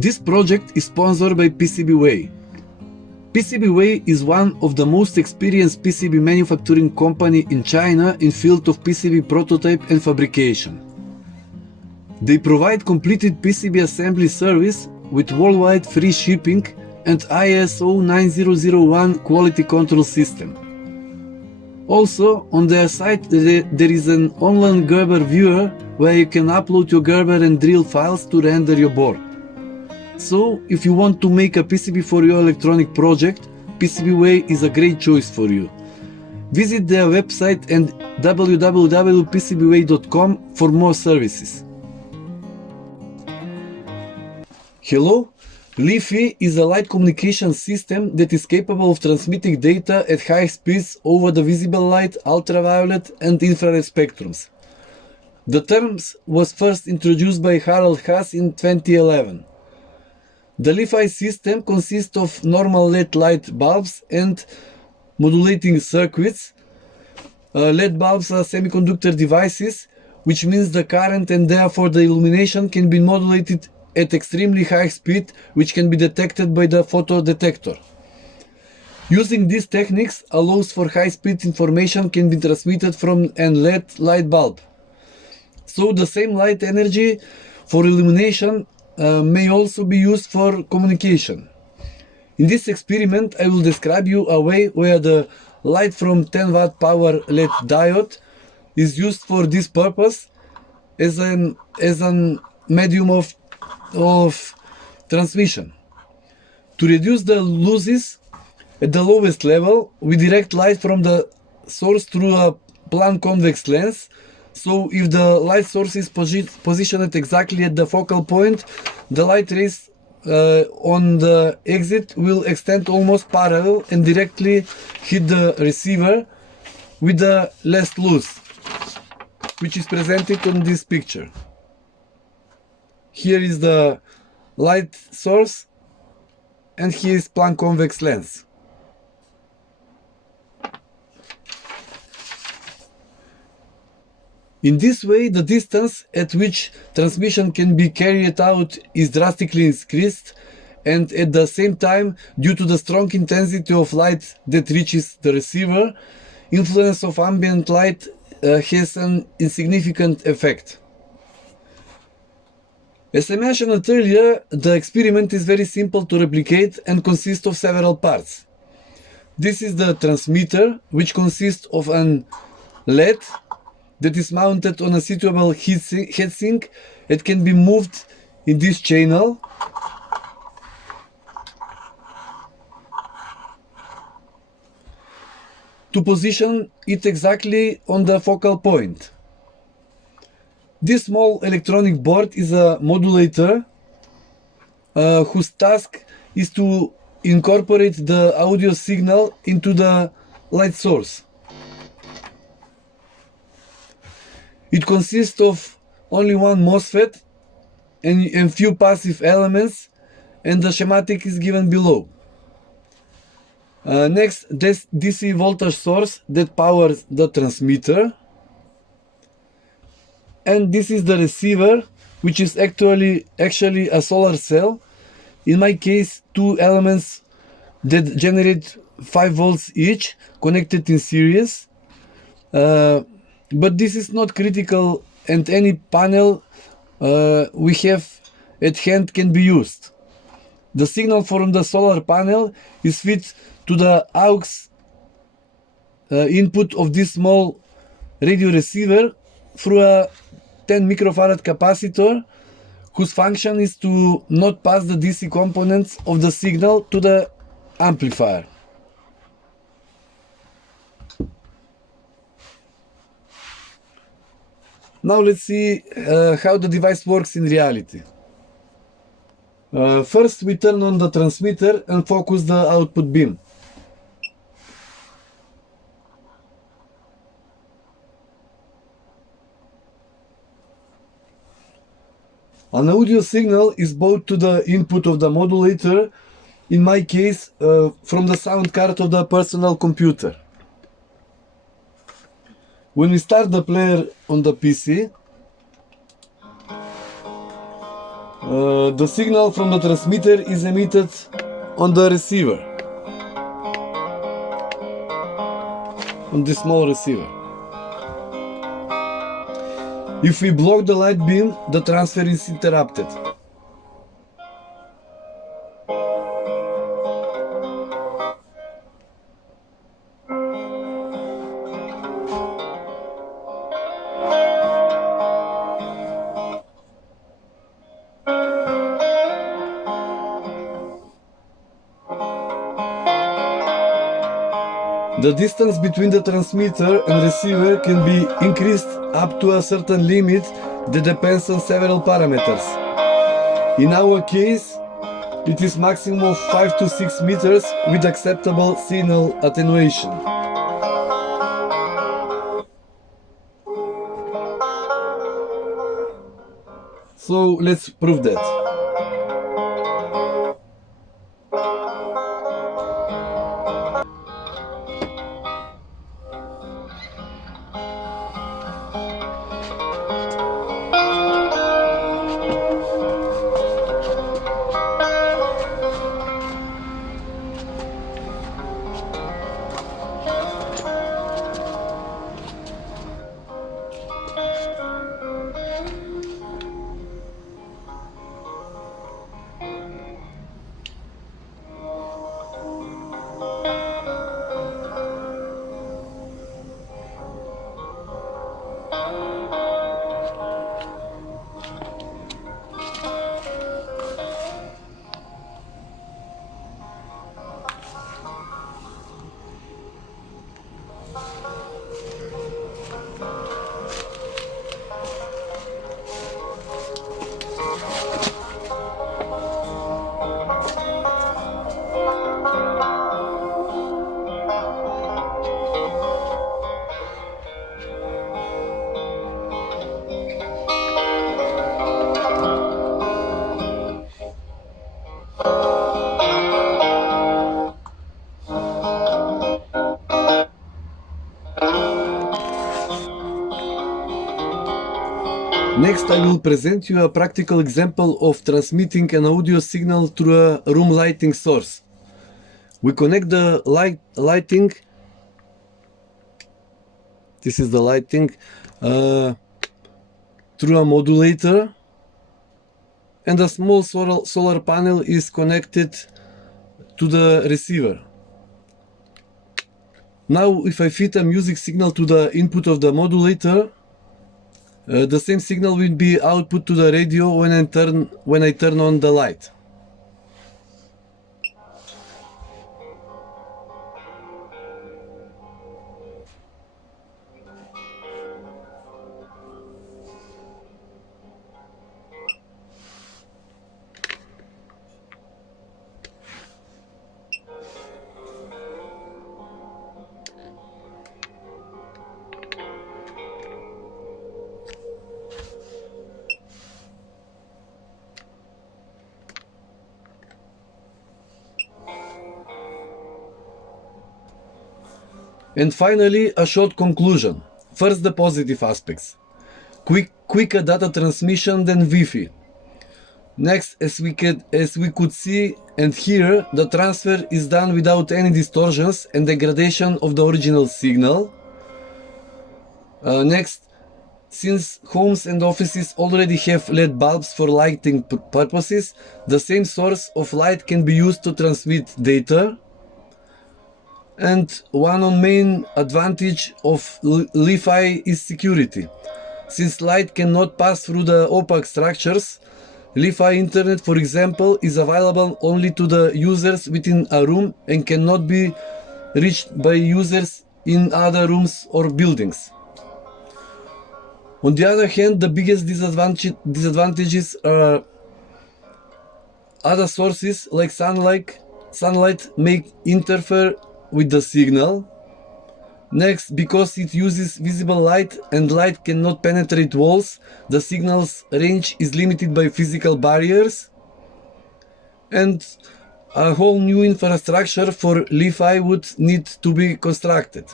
This project is sponsored by PCBWay. PCBWay is one of the most experienced PCB manufacturing company in China in field of PCB prototype and fabrication. They provide completed PCB assembly service with worldwide free shipping and ISO 9001 quality control system. Also, on their site there is an online Gerber viewer where you can upload your Gerber and drill files to render your board. So, if you want to make a PCB for your electronic project, PCBWay is a great choice for you. Visit their website and www.pcbway.com for more services. Hello, LiFi is a light communication system that is capable of transmitting data at high speeds over the visible light, ultraviolet and infrared spectrums. The term was first introduced by Harald Haas in 2011. The LiFi system consists of normal LED light bulbs and modulating circuits. LED bulbs are semiconductor devices, which means the current and therefore the illumination can be modulated at extremely high speed, which can be detected by the photodetector. Using these techniques allows for high-speed information can be transmitted from an LED light bulb. So the same light energy for illumination may also be used for communication. In this experiment I will describe you a way where the light from 10 watt power LED diode is used for this purpose as an medium of transmission. To reduce the losses at the lowest level, we direct light from the source through a plano-convex lens. So if the light source is positioned exactly at the focal point, the light rays on the exit will extend almost parallel and directly hit the receiver with the less loss, which is presented on this picture. Here is the light source and here is plano-convex lens. In this way, the distance at which transmission can be carried out is drastically increased, and at the same time, due to the strong intensity of light that reaches the receiver, influence of ambient light has an insignificant effect. As I mentioned earlier, the experiment is very simple to replicate and consists of several parts. This is the transmitter, which consists of an LED that is mounted on a suitable heatsink. It can be moved in this channel. To position it exactly on the focal point. This small electronic board is a modulator whose task is to incorporate the audio signal into the light source. It consists of only one MOSFET and few passive elements, and the schematic is given below. Next, this DC voltage source that powers the transmitter. And this is the receiver, which is actually a solar cell. In my case, two elements that generate 5 volts each, connected in series. But this is not critical, and any panel we have at hand can be used. The signal from the solar panel is fed to the aux input of this small radio receiver through a 10 microfarad capacitor, whose function is to not pass the DC components of the signal to the amplifier. Now let's see how the device works in reality. First we turn on the transmitter and focus the output beam. An audio signal is brought to the input of the modulator, in my case from the sound card of the personal computer. When we start the player on the PC, The signal from the transmitter is emitted on the receiver, on this small receiver. If we block the light beam, the transfer is interrupted. The distance between the transmitter and receiver can be increased up to a certain limit that depends on several parameters. In our case, it is maximum of 5 to 6 meters with acceptable signal attenuation. So let's prove that. Next, I will present you a practical example of transmitting an audio signal through a room lighting source. We connect the lighting, this is the lighting, through a modulator, and a small solar panel is connected to the receiver. Now, if I feed a music signal to the input of the modulator, the same signal will be output to the radio when I turn on the light. And finally, a short conclusion. First, the positive aspects. Quicker data transmission than Wi-Fi. Next, as we could see and hear, the transfer is done without any distortions and degradation of the original signal. Next, since homes and offices already have LED bulbs for lighting purposes, the same source of light can be used to transmit data. And one main advantage of Li-Fi is security. Since light cannot pass through the opaque structures, Li-Fi internet, for example, is available only to the users within a room and cannot be reached by users in other rooms or buildings. On the other hand, the biggest disadvantages are other sources like sunlight may interfere with the signal. Next, because it uses visible light and light cannot penetrate walls, the signal's range is limited by physical barriers. And a whole new infrastructure for Li-Fi would need to be constructed.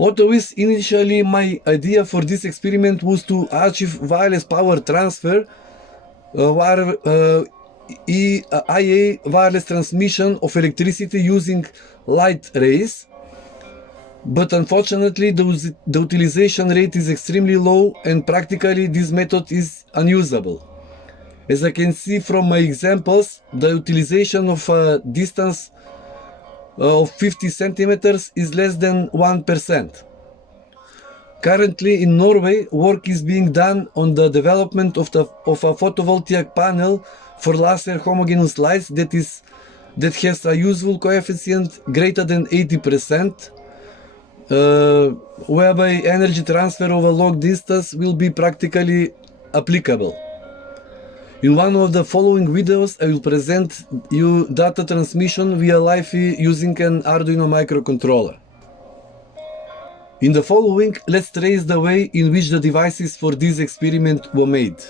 Although initially my idea for this experiment was to achieve wireless power transfer, IA wireless transmission of electricity using light rays, but unfortunately the utilization rate is extremely low and practically this method is unusable. As I can see from my examples, the utilization of a distance of 50 centimeters is less than 1%. Currently in Norway, work is being done on the development of a photovoltaic panel for laser homogeneous lights that has a useful coefficient greater than 80%, whereby energy transfer over long distance will be practically applicable. In one of the following videos, I will present you data transmission via Li-Fi using an Arduino microcontroller. In the following, let's trace the way in which the devices for this experiment were made.